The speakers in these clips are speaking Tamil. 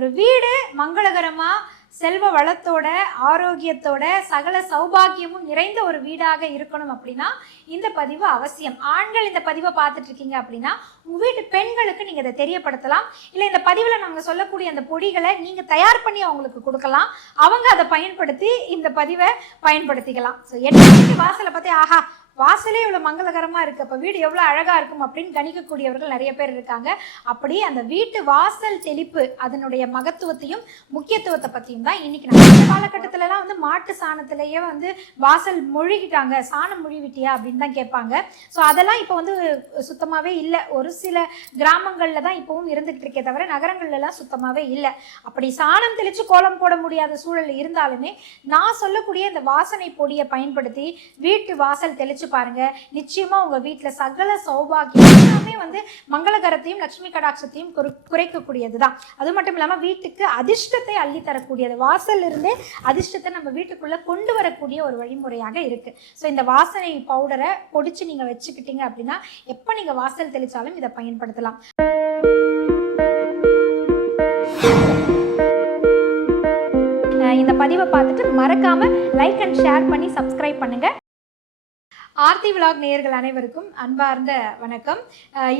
ஒரு வீடு மங்களகரமா செல்வ வளத்தோட ஆரோக்கியத்தோட சகல சௌபாகியமும் நிறைந்த ஒரு வீடாக இருக்கணும் அப்படின்னா இந்த பதிவு அவசியம். ஆண்கள் இந்த பதிவை பார்த்துட்டு இருக்கீங்க அப்படின்னா உங்க வீட்டு பெண்களுக்கு நீங்க இதை தெரியப்படுத்தலாம். இல்லை இந்த பதிவில் நாங்கள் சொல்லக்கூடிய அந்த பொடிகளை நீங்க தயார் பண்ணி அவங்களுக்கு கொடுக்கலாம். அவங்க அதை பயன்படுத்தி இந்த பதிவை பயன்படுத்திக்கலாம். ஸோ 8 மணிக்கு வாசலை பார்த்து ஆஹா வாசலே இவ்வளோ மங்களகரமாக இருக்குது, அப்போ வீடு எவ்வளோ அழகாக இருக்கும் அப்படின்னு கணிக்கக்கூடியவர்கள் நிறைய பேர் இருக்காங்க. அப்படி அந்த வீட்டு வாசல் தெளிப்பு அதனுடைய மகத்துவத்தையும் முக்கியத்துவத்தை பற்றியும் தான் இன்னைக்கு நம்ம காலகட்டத்திலலாம் மாட்டு சாணத்திலேயே வாசல் மொழிகிட்டாங்க, சாணம் மொழிவிட்டியா அப்படின்னு தான் கேட்பாங்க. ஸோ அதெல்லாம் இப்போ சுத்தமாகவே இல்லை. ஒரு சில கிராமங்களில் தான் இப்போவும் இருந்துகிட்டு இருக்கே தவிர நகரங்கள்லாம் சுத்தமாகவே இல்லை. அப்படி சாணம் தெளித்து கோலம் போட முடியாத சூழல் இருந்தாலுமே நான் சொல்லக்கூடிய இந்த வாசனை பொடியை பயன்படுத்தி வீட்டு வாசல் தெளிச்சு பாருங்க. நிச்சயமா உங்க வீட்டுல சகல சௌபாகியம் எல்லாமே மங்களகரத்தையும் லட்சுமி கடாட்சத்தையும் குறைக்கக்கூடியதுதான். அது மட்டும் இல்லாம வீட்டுக்கு அதிர்ஷ்டத்தை அள்ளி தரக்கூடியது. வாசல் இருந்தே அதிர்ஷ்டத்தை நம்ம வீட்டுக்குள்ள கொண்டு வரக்கூடிய ஒரு வழிமுறையாக இருக்கு. ஸோ இந்த வாசனை பவுடரை பொடிச்சு நீங்க வச்சுக்கிட்டீங்க அப்படின்னா எப்ப நீங்க வாசல் தெளிச்சாலும் இதை பயன்படுத்தலாம். இந்த பதிவை பார்த்துட்டு மறக்காம லைக் அண்ட் ஷேர் பண்ணி சப்ஸ்கிரைப் பண்ணுங்க. ஆர்த்தி விலாக் நேயர்கள் அனைவருக்கும் அன்பார்ந்த வணக்கம்.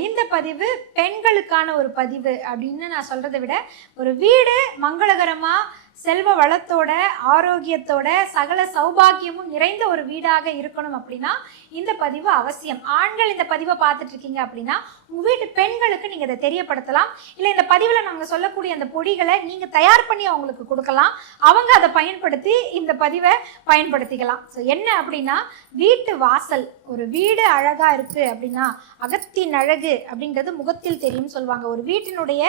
இந்த பதிவு பெண்களுக்கான ஒரு பதிவு அப்படின்னு நான் சொல்றதை விட ஒரு வீடு மங்களகரமா செல்வ வளத்தோட ஆரோக்கியத்தோட சகல சௌபாகியமும் நிறைந்த ஒரு வீடாக இருக்கணும் அப்படின்னா இந்த பதிவு அவசியம். ஆண்கள் இந்த பதிவை பார்த்துட்டு இருக்கீங்க அப்படின்னா உங்க வீட்டு பெண்களுக்கு நீங்க இதை தெரியப்படுத்தலாம். இல்லை இந்த பதிவில் நாங்கள் சொல்லக்கூடிய அந்த பொடிகளை நீங்க தயார் பண்ணி அவங்களுக்கு கொடுக்கலாம். அவங்க அதை பயன்படுத்தி இந்த பதிவை பயன்படுத்திக்கலாம். ஸோ என்ன அப்படின்னா வீட்டு வாசல், ஒரு வீடு அழகா இருக்கு அப்படின்னா அகத்தின் அழகு அப்படின்றது முகத்தில் தெரியும் சொல்லுவாங்க. ஒரு வீட்டினுடைய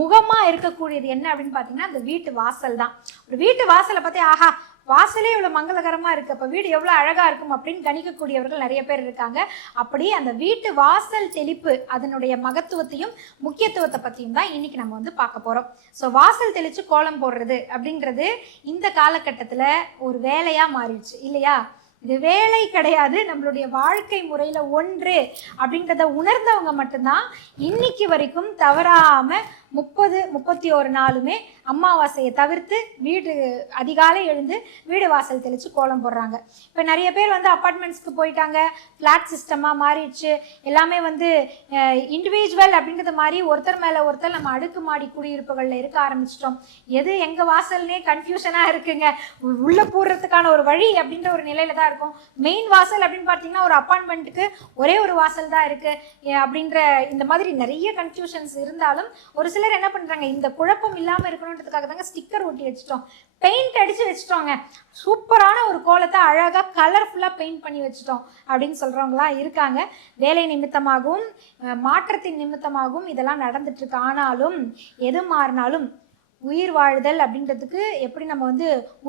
முகமா இருக்கக்கூடியது என்ன அப்படின்னு பார்த்தீங்கன்னா அந்த வீட்டு வாசல் தான். ஒரு வீட்டு வாசலை பார்த்து ஆஹா வாசலே இவ்வளவு மங்களகரமா இருக்கு, அப்ப வீடு எவ்வளவு அழகா இருக்கும் அப்படின்னு கணிக்கக்கூடியவர்கள் நிறைய பேர் இருக்காங்க. அப்படி அந்த வீட்டு வாசல் தெளிப்பு அதனுடைய மகத்துவத்தையும் முக்கியத்துவத்தை பத்தியும் தான் இன்னைக்கு நம்ம பார்க்க போறோம். ஸோ வாசல் தெளிச்சு கோலம் போடுறது அப்படின்றது இந்த காலகட்டத்துல ஒரு வேலையா மாறிடுச்சு இல்லையா? இது வேலை கிடையாது, நம்மளுடைய வாழ்க்கை முறையில ஒன்று அப்படின்றத உணர்ந்தவங்க மட்டும்தான் இன்னைக்கு வரைக்கும் தவறாம 30-31 நாளுமே அமாவாசையை தவிர்த்து வீடு அதிகாலை எழுந்து வீடு வாசல் தெளித்து கோலம் போடுறாங்க. இப்போ நிறைய பேர் அப்பார்ட்மெண்ட்ஸ்க்கு போயிட்டாங்க, ஃப்ளாட் சிஸ்டமாக மாறிடுச்சு. எல்லாமே இண்டிவிஜுவல் அப்படின்றது மாதிரி ஒருத்தர் மேலே ஒருத்தர் நம்ம அடுக்குமாடி குடியிருப்புகளில் இருக்க ஆரம்பிச்சிட்டோம். எது எங்கள் வாசல்னே கன்ஃபியூஷனாக இருக்குங்க, உள்ளே போடுறதுக்கான ஒரு வழி அப்படின்ற ஒரு நிலையில தான் இருக்கும். மெயின் வாசல் அப்படின்னு பார்த்தீங்கன்னா ஒரு அப்பார்ட்மெண்ட்டுக்கு ஒரே ஒரு வாசல் தான் இருக்குது அப்படின்ற இந்த மாதிரி நிறைய கன்ஃபியூஷன்ஸ் இருந்தாலும் ஒரு சிலர் என்ன பண்றாங்க, இந்த குழப்பம் இல்லாம இருக்கணும்ன்றதுக்காக தாங்க ஸ்டிக்கர் ஒட்டி வச்சுட்டோம், பெயிண்ட் அடிச்சு வச்சுட்டோங்க, சூப்பரான ஒரு கோலத்தை அழகா கலர்ஃபுல்லா பெயிண்ட் பண்ணி வச்சுட்டோம் அப்படின்னு சொல்றவங்களாம் இருக்காங்க. வேலை நிமித்தமாகவும் மாற்றத்தின் நிமித்தமாகவும் இதெல்லாம் நடந்துட்டு இருக்கு. ஆனாலும் எது மாறினாலும் உயிர் வாழ்தல் அப்படின்றதுக்கு எப்படி நம்ம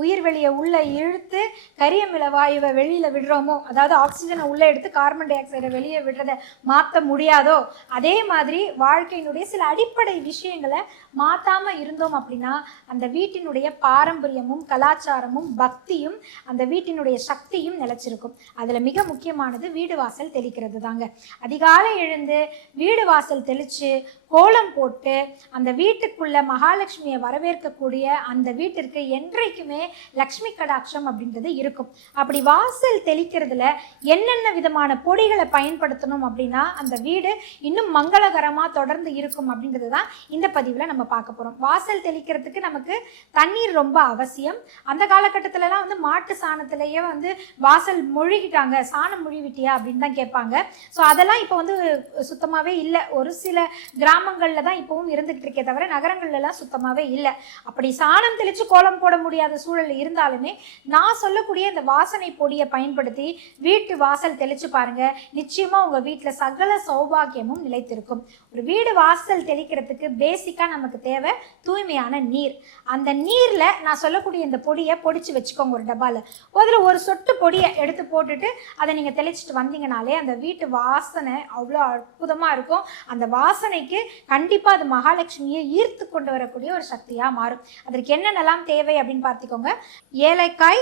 உயிர் வெளியை உள்ள இழுத்து கரியமில வாயுவை வெளியில விடுறோமோ, அதாவது ஆக்சிஜனை உள்ள எடுத்து கார்பன் டை ஆக்சைடை வெளியே விடுறதை மாற்ற முடியாதோ, அதே மாதிரி வாழ்க்கையினுடைய சில அடிப்படை விஷயங்களை மாற்றாம இருந்தோம் அப்படின்னா அந்த வீட்டினுடைய பாரம்பரியமும் கலாச்சாரமும் பக்தியும் அந்த வீட்டினுடைய சக்தியும் நிலைச்சிருக்கும். அதுல மிக முக்கியமானது வீடு வாசல் தெளிக்கிறது தாங்க. அதிகாலை எழுந்து வீடு வாசல் தெளிச்சு கோலம் போட்டு அந்த வீட்டுக்குள்ள மகாலட்சுமியை வரவேற்கக்கூடிய அந்த வீட்டிற்கு என்றைக்குமே லக்ஷ்மி கடாட்சம் அப்படின்றது இருக்கும். அப்படி வாசல் தெளிக்கிறதுல என்னென்ன விதமான பொடிகளை பயன்படுத்தணும் அப்படின்னா அந்த வீடு இன்னும் மங்களகரமா தொடர்ந்து இருக்கும் அப்படின்றது தான் இந்த பதிவுல நம்ம பார்க்க போறோம். வாசல் தெளிக்கிறதுக்கு நமக்கு தண்ணீர் ரொம்ப அவசியம். அந்த காலகட்டத்திலலாம் மாட்டு சாணத்திலேயே வாசல் மொழிகிட்டாங்க, சாணம் மொழிவிட்டியா அப்படின்னு தான் கேட்பாங்க. ஸோ அதெல்லாம் இப்போ சுத்தமாவே இல்லை. ஒரு சில கிராமங்கள்ல தான் இப்பவும் இருந்துகிட்டு இருக்கே தவிர நகரங்கள்லாம் சுத்தமாவே இல்லை. அப்படி சாணம் தெளிச்சு கோலம் போட முடியாத சூழல் இருந்தாலுமே நான் சொல்லக்கூடிய இந்த வாசனை பொடியை பயன்படுத்தி வீட்டு வாசல் தெளிச்சு பாருங்க. நிச்சயமா உங்க வீட்டுல சகல சௌபாகியமும் நிலைத்திருக்கும். ஒரு வீடு வாசல் தெளிக்கிறதுக்கு பேசிக்கா நமக்கு தேவை தூய்மையான நீர். அந்த நீர்ல நான் சொல்லக்கூடிய இந்த பொடியை பொடிச்சு வச்சுக்கோங்க ஒரு டப்பால. அதுல ஒரு சொட்டு பொடியை எடுத்து போட்டுட்டு அதை நீங்க தெளிச்சுட்டு வந்தீங்கனாலே அந்த வீட்டு வாசனை அவ்வளோ அற்புதமா இருக்கும். அந்த வாசனைக்கு கண்டிப்பா அது மகாலட்சுமியை ஈர்த்து கொண்டு வரக்கூடிய ஒரு சக்தியா மாறும். அதற்கு என்னென்னலாம் தேவை அப்படின்னு பார்த்துக்கோங்க. ஏலக்காய்,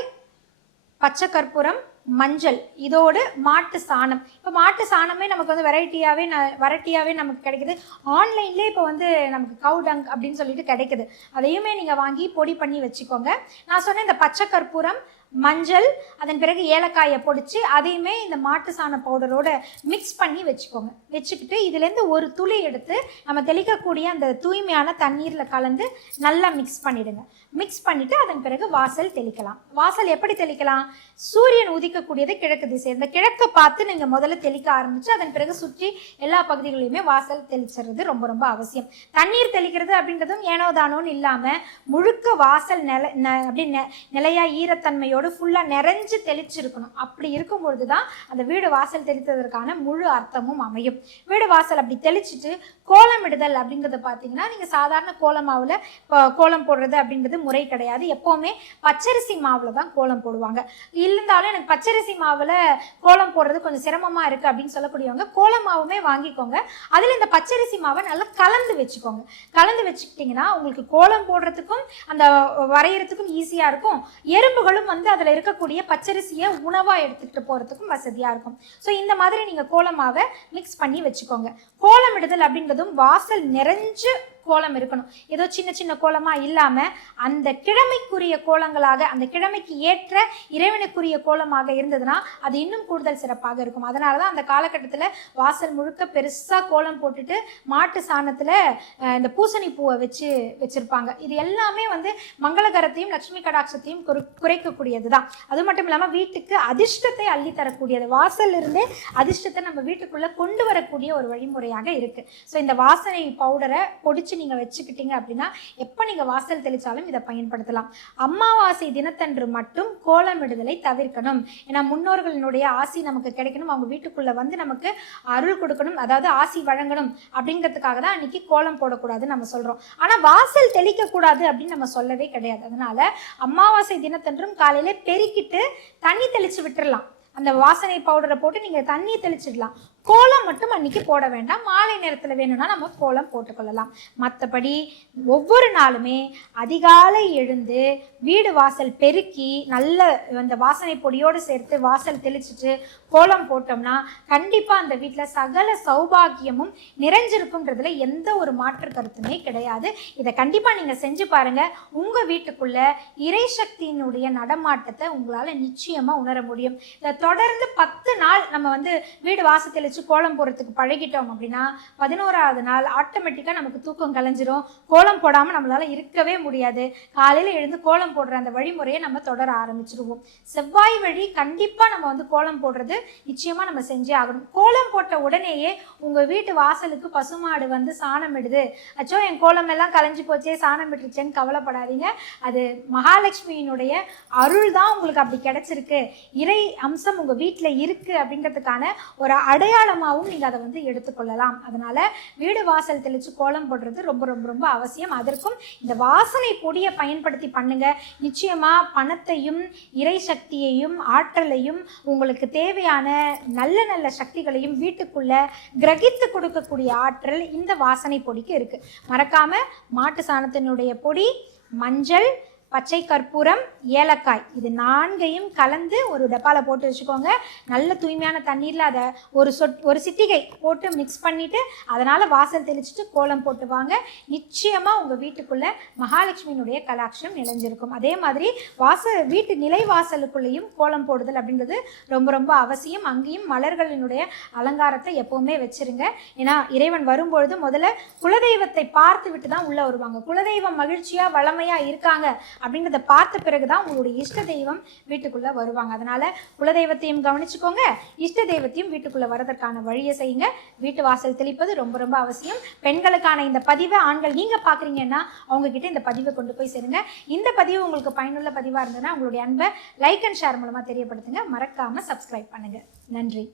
பச்சை கற்பூரம், மஞ்சள், இதோடு மாட்டு சாணம். இப்போ மாட்டு சாணமே நமக்கு வந்து வெரைட்டியாகவே நமக்கு கிடைக்குது. ஆன்லைன்லேயே இப்போ வந்து நமக்கு கவு டங்க் அப்படின்னு சொல்லிட்டு கிடைக்குது. அதையுமே நீங்கள் வாங்கி பொடி பண்ணி வச்சுக்கோங்க. நான் சொன்ன இந்த பச்சை கற்பூரம், மஞ்சள், அதன் பிறகு ஏலக்காயை பொடிச்சு அதையுமே இந்த மாட்டு சாண பவுடரோட மிக்ஸ் பண்ணி வச்சுக்கோங்க. வச்சுக்கிட்டு இதுலேருந்து ஒரு துளி எடுத்து நம்ம தெளிக்கக்கூடிய அந்த தூய்மையான தண்ணீரில் கலந்து நல்லா மிக்ஸ் பண்ணிவிடுங்க. மிக்ஸ் பண்ணிவிட்டு அதன் பிறகு வாசல் தெளிக்கலாம். வாசல் எப்படி தெளிக்கலாம்? சூரியன் உதிக்கக்கூடியது கிழக்கு திசை. இந்த கிழக்கை பார்த்து நீங்கள் முதல்ல தெளிக்க ஆரம்பித்து அதன் பிறகு சுற்றி எல்லா பகுதிகளிலுமே வாசல் தெளிச்சுறது ரொம்ப ரொம்ப அவசியம். தண்ணீர் தெளிக்கிறது அப்படின்றதும் ஏனோ தானோன்னு இல்லாமல் முழுக்க வாசல் அப்படி நிலையாக ஈரத்தன்மையோடு ஃபுல்லாக நிறைஞ்சு தெளிச்சிருக்கணும். அப்படி இருக்கும்பொழுது தான் அந்த வீடு வாசல் தெளித்ததற்கான முழு அர்த்தமும் அமையும். வீடு வாசல் அப்படி தெளிச்சுட்டு கோலமிடுதல் அப்படிங்கிறத பார்த்தீங்கன்னா, நீங்கள் சாதாரண கோலமாவில் கோலம் போடுறது அப்படின்றது முறை கிடையாது. எப்போவுமே பச்சரிசி மாவில் தான் கோலம் போடுவாங்க. இருந்தாலும் எனக்கு பச்சரிசி மாவில் கோலம் போடுறது கொஞ்சம் சிரமமாக இருக்குது அப்படின்னு சொல்லக்கூடியவங்க கோல மாவுமே வாங்கிக்கோங்க. அதில் இந்த பச்சரிசி மாவை நல்லா கலந்து வச்சுக்கோங்க. கலந்து வச்சுக்கிட்டிங்கன்னா உங்களுக்கு கோலம் போடுறதுக்கும் அந்த வரைகிறதுக்கும் ஈஸியாக இருக்கும். எறும்புகளும் வந்து அதில் இருக்கக்கூடிய பச்சரிசியை உணவாக எடுத்துகிட்டு போகிறதுக்கும் வசதியாக இருக்கும். ஸோ இந்த மாதிரி நீங்கள் கோலமாவை மிக்ஸ் பண்ணி வச்சுக்கோங்க. கோலமிடுதல் அப்படின்றதும் வாசல் நிறைஞ்சு கோலம் இருக்கணும். ஏதோ சின்ன சின்ன கோலமா இல்லாம அந்த கிழமைக்குரிய கோலங்களாக, அந்த கிழமைக்கு ஏற்ற இறைவனுக்குரிய கோலமாக இருந்ததுன்னா அது இன்னும் கூடுதல் சிறப்பாக இருக்கும். அதனாலதான் அந்த காலகட்டத்தில் வாசல் முழுக்க பெருசா கோலம் போட்டுட்டு மாட்டு சாணத்துல இந்த பூசணி பூவை வச்சிருப்பாங்க. இது எல்லாமே வந்து மங்களகரத்தையும் லட்சுமி கடாட்சத்தையும் குறைக்கக்கூடியதுதான். அது மட்டும் இல்லாம வீட்டுக்கு அதிர்ஷ்டத்தை அள்ளி தரக்கூடியது. வாசல் இருந்தே அதிர்ஷ்டத்தை நம்ம வீட்டுக்குள்ள கொண்டு வரக்கூடிய ஒரு வழிமுறையாக இருக்கு. ஸோ இந்த வாசனை பவுடரை பொடிச்சு நீங்க வச்சுக்கிட்டீங்க அப்படின்னா எப்ப நீங்க வாசல் தெளிச்சாலும் இதை பயன்படுத்தலாம். அமாவாசை தினத்தன்று மட்டும் கோலமிடுதலை தவிர்க்கணும். ஏன்னா முன்னோர்களினுடைய ஆசி நமக்கு கிடைக்கணும், அவங்க வீட்டுக்குள்ள வந்து நமக்கு அருள் கொடுக்கணும், அதாவது ஆசி வழங்கணும் அப்படிங்கிறதுக்காக தான் அன்னைக்கு கோலம் போடக்கூடாதுன்னு நம்ம சொல்றோம். ஆனா வாசல் தெளிக்க கூடாது அப்படின்னு நம்ம சொல்லவே கிடையாது. அதனால அமாவாசை தினத்தன்றும் காலையில பெருக்கிட்டு தண்ணி தெளிச்சு விட்டுறலாம். அந்த வாசனை பவுடரை போட்டு நீங்க தண்ணி தெளிச்சிடலாம். கோலம் மட்டும் அன்னைக்கு போட வேண்டாம். மாலை நேரத்தில் வேணும்னா நம்ம கோலம் போட்டுக்கொள்ளலாம். மற்றபடி ஒவ்வொரு நாளுமே அதிகாலை எழுந்து வீடு வாசல் பெருக்கி நல்ல அந்த வாசனை பொடியோடு சேர்த்து வாசல் தெளிச்சுட்டு கோலம் போட்டோம்னா கண்டிப்பாக அந்த வீட்டில் சகல சௌபாகியமும் நிறைஞ்சிருக்குன்றதுல எந்த ஒரு மாற்று கருத்துமே கிடையாது. இதை கண்டிப்பாக நீங்கள் செஞ்சு பாருங்க. உங்கள் வீட்டுக்குள்ள இறை சக்தியினுடைய நடமாட்டத்தை உங்களால் நிச்சயமாக உணர முடியும். இதை தொடர்ந்து 10 நாள் நம்ம வந்து வீடு வாசல் கோலம் போடுறதுக்கு பழகிட்டோம் அப்படின்னா 11ஆவது நாள் ஆட்டோமேட்டிக்கா நமக்கு தூக்கம் கலைஞ்சிரும். கோலம் போடாம நம்மளால இருக்கவே முடியாது. காலையில எழுந்து கோலம் போடுற அந்த வழிமுறையை நம்ம தொடர ஆரம்பிச்சிருவோம். செவ்வாய் வழி கண்டிப்பா நம்ம வந்து கோலம் போடுறது நிச்சயமா நம்ம செஞ்சே ஆகணும். கோலம் போட்ட உடனேயே உங்க வீட்டு வாசலுக்கு பசுமாடு வந்து சாணம் இடுது, அச்சோ என் கோலம் எல்லாம் கலைஞ்சு போச்சே சாணம் இட்டுருச்சேன்னு கவலைப்படாதீங்க. அது மகாலட்சுமியினுடைய அருள் தான் உங்களுக்கு அப்படி கிடைச்சிருக்கு, இறை அம்சம் உங்க வீட்டுல இருக்கு அப்படிங்கிறதுக்கான ஒரு அடையாளமாகவும் நீங்க அதை வந்து எடுத்துக்கொள்ளலாம். அதனால வீடு வாசல் தெளிச்சு கோலம் போடுறது ரொம்ப ரொம்ப ரொம்ப அவசியம். அதற்கும் இந்த வாசனை பொடியை பயன்படுத்தி பண்ணுங்க. நிச்சயமா பணத்தையும் இறை சக்தியையும் ஆற்றலையும் உங்களுக்கு தேவையான நல்ல நல்ல சக்திகளையும் வீட்டுக்குள்ள கிரகித்து கொடுக்கக்கூடிய ஆற்றல் இந்த வாசனை பொடிக்கு இருக்கு. மறக்காம மாட்டு சாணத்தினுடைய பொடி, மஞ்சள், பச்சை கற்பூரம், ஏலக்காய் இது 4ஐயும் கலந்து ஒரு டப்பால போட்டு வச்சுக்கோங்க. நல்ல தூய்மையான தண்ணீரில் அதை ஒரு சிட்டிகை போட்டு மிக்ஸ் பண்ணிட்டு அதனால வாசல் தெளிச்சுட்டு கோலம் போட்டு வாங்க. நிச்சயமா உங்க வீட்டுக்குள்ள மகாலட்சுமியினுடைய கலாட்சம் நிலைஞ்சிருக்கும். அதே மாதிரி வீட்டு நிலை வாசலுக்குள்ளேயும் கோலம் போடுதல் அப்படின்றது ரொம்ப ரொம்ப அவசியம். அங்கேயும் மலர்களினுடைய அலங்காரத்தை எப்பவுமே வச்சிருங்க. ஏன்னா இறைவன் வரும்பொழுது முதல்ல குலதெய்வத்தை பார்த்து விட்டு தான் உள்ள வருவாங்க. குலதெய்வம் மகிழ்ச்சியா வளமையா இருக்காங்க அப்படிங்கிறத பார்த்த பிறகுதான் உங்களுடைய இஷ்ட தெய்வம் வீட்டுக்குள்ள வருவாங்க. அதனால குலதெய்வத்தையும் கவனிச்சுக்கோங்க, இஷ்ட தெய்வத்தையும் வீட்டுக்குள்ள வரதற்கான வழியை செய்யுங்க. வீட்டு வாசல் தெளிப்பது ரொம்ப ரொம்ப அவசியம். பெண்களுக்கான இந்த பதிவை ஆண்கள் நீங்க பாக்குறீங்கன்னா அவங்க கிட்ட இந்த பதிவை கொண்டு போய் சேருங்க. இந்த பதிவு உங்களுக்கு பயனுள்ள பதிவா இருந்ததுன்னா உங்களுடைய அன்பை லைக் அண்ட் ஷேர் மூலமா தெரியப்படுத்துங்க. மறக்காம சப்ஸ்கிரைப் பண்ணுங்க. நன்றி.